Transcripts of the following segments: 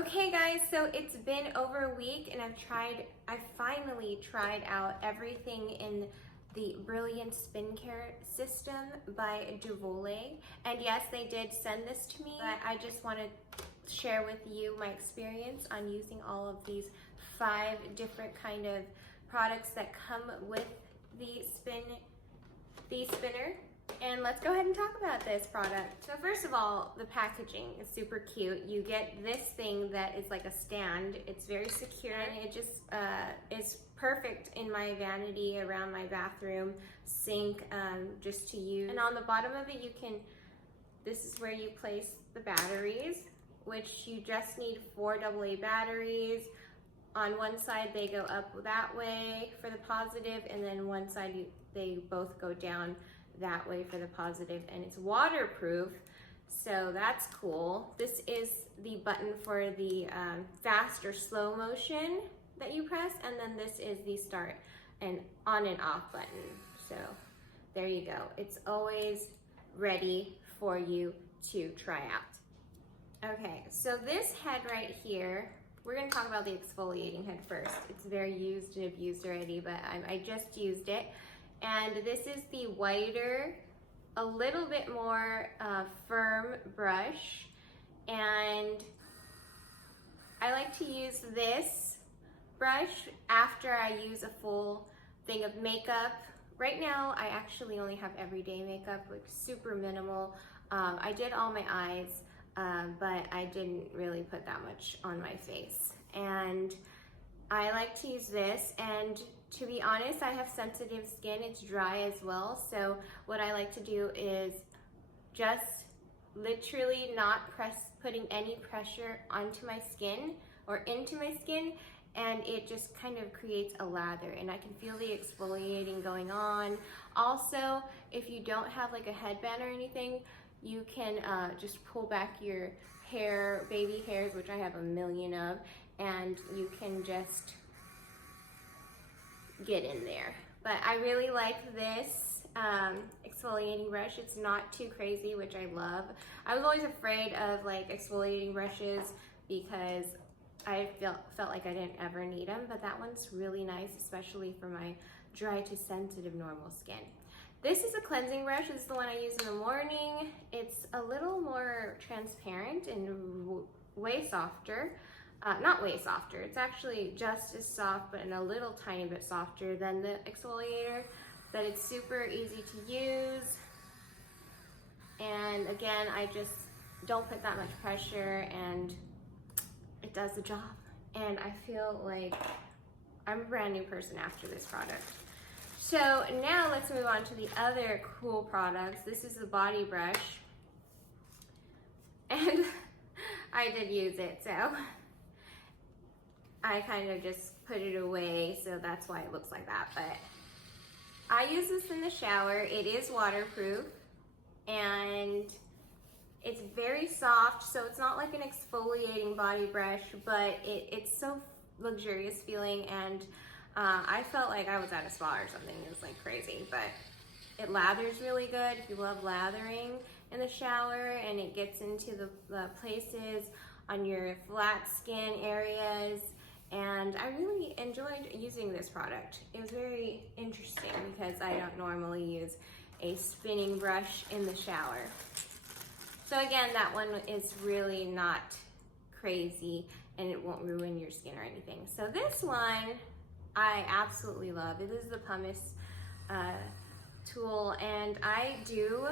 Okay guys, so it's been over a week and I finally tried out everything in the Brilliance Spincare System by Duvolle. And yes, they did send this to me, but I just want to share with you my experience on using all of these 5 different kind of products that come with the spinner. And let's go ahead and talk about this product. So first of all, the packaging is super cute. You get this thing that is like a stand. It's very secure and it just is perfect in my vanity around my bathroom sink just to use. And on the bottom of it, this is where you place the batteries, which you just need 4 AA batteries. On one side, they go up that way for the positive, and then one side, they both go down that way for the positive, and it's waterproof, so that's cool. This is the button for the fast or slow motion that you press, and then this is the start and on and off button. So there you go. It's always ready for you to try out. Okay, so this head right here, we're gonna talk about the exfoliating head first. It's very used and abused already, but I just used it. And this is the whiter, a little bit more firm brush. And I like to use this brush after I use a full thing of makeup. Right now, I actually only have everyday makeup, like super minimal. I did all my eyes, but I didn't really put that much on my face. And I like to use this, and to be honest, I have sensitive skin, it's dry as well, so what I like to do is just literally not putting any pressure onto my skin or into my skin, and it just kind of creates a lather, and I can feel the exfoliating going on. Also, if you don't have like a headband or anything, you can just pull back your hair, baby hairs, which I have a million of, and you can just get in there. But I really like this exfoliating brush. It's not too crazy, which I love. I was always afraid of like exfoliating brushes because I felt like I didn't ever need them, but that one's really nice, especially for my dry to sensitive normal skin. This is a cleansing brush. This is the one I use in the morning. It's a little more transparent and way softer. Not way softer, it's actually just as soft, but in a little tiny bit softer than the exfoliator, but it's super easy to use. And again, I just don't put that much pressure and it does the job. And I feel like I'm a brand new person after this product. So now let's move on to the other cool products. This is the body brush. And I did use it, so I kind of just put it away, so that's why it looks like that. But I use this in the shower. It is waterproof and it's very soft, so it's not like an exfoliating body brush, but it's so luxurious feeling, and I felt like I was at a spa or something. It was like crazy, but it lathers really good if you love lathering in the shower, and it gets into the places on your flat skin areas. And I really enjoyed using this product. It was very interesting because I don't normally use a spinning brush in the shower. So again, that one is really not crazy and it won't ruin your skin or anything. So this one, I absolutely love. It is the Pumice tool, and I do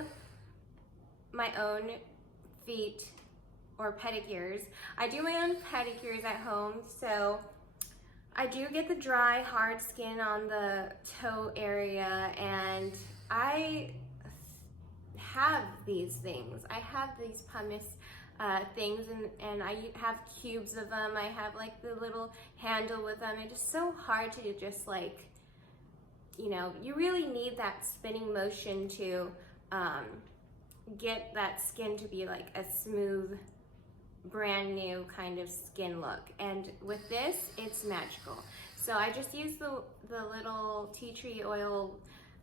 my own feet or pedicures. I do my own pedicures at home, so I do get the dry, hard skin on the toe area, and I have these things. I have these pumice things, and I have cubes of them. I have like the little handle with them. It's just so hard to just like, you know, you really need that spinning motion to get that skin to be like a smooth, brand new kind of skin look. And with this, it's magical. So I just use the little tea tree oil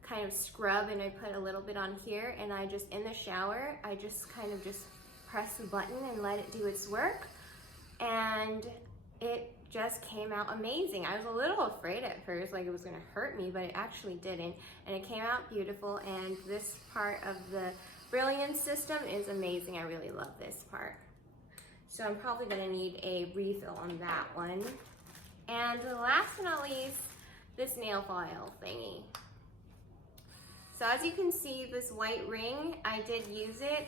kind of scrub, and I put a little bit on here, and I just, in the shower, I just kind of just press the button and let it do its work. And just came out amazing. I was a little afraid at first, like it was gonna hurt me, but it actually didn't. And it came out beautiful, and this part of the Brilliance system is amazing. I really love this part. So I'm probably gonna need a refill on that one. And last but not least, this nail file thingy. So as you can see, this white ring, I did use it.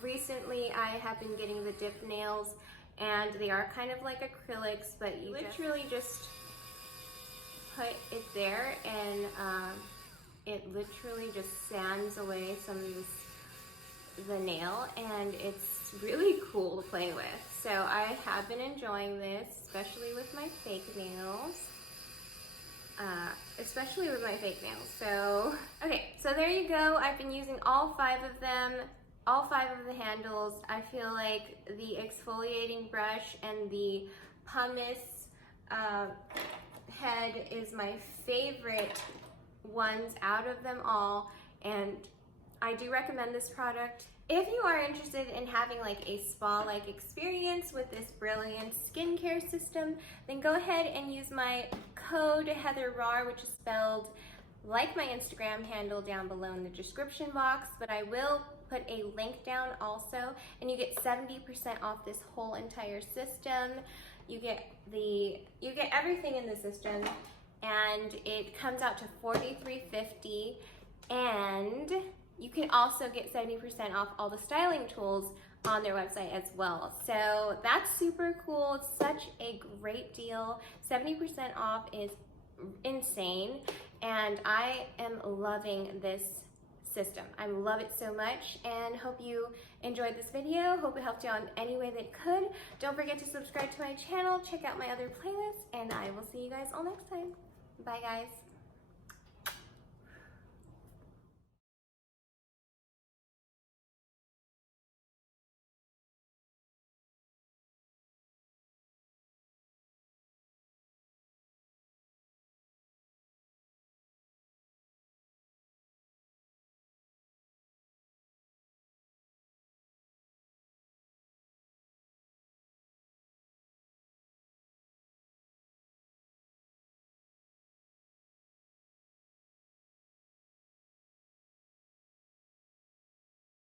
Recently, I have been getting the dip nails, and they are kind of like acrylics, but you literally just put it there, and it literally just sands away some of the nail, and it's really cool to play with. So I have been enjoying this, especially with my fake nails. So, okay, so there you go. I've been using all 5 of them, all 5 of the handles. I feel like the exfoliating brush and the pumice head is my favorite ones out of them all, and I do recommend this product. If you are interested in having like a spa-like experience with this Brilliance skincare system, then go ahead and use my code HeatherRar, which is spelled like my Instagram handle, down below in the description box, but I will put a link down also, and you get 70% off this whole entire system. You get everything in the system, and it comes out to $43.50, and you can also get 70% off all the styling tools on their website as well. So that's super cool. It's such a great deal. 70% off is insane, and I am loving this system. I love it so much, and hope you enjoyed this video. Hope it helped you out in any way that it could. Don't forget to subscribe to my channel, check out my other playlists, and I will see you guys all next time. Bye guys.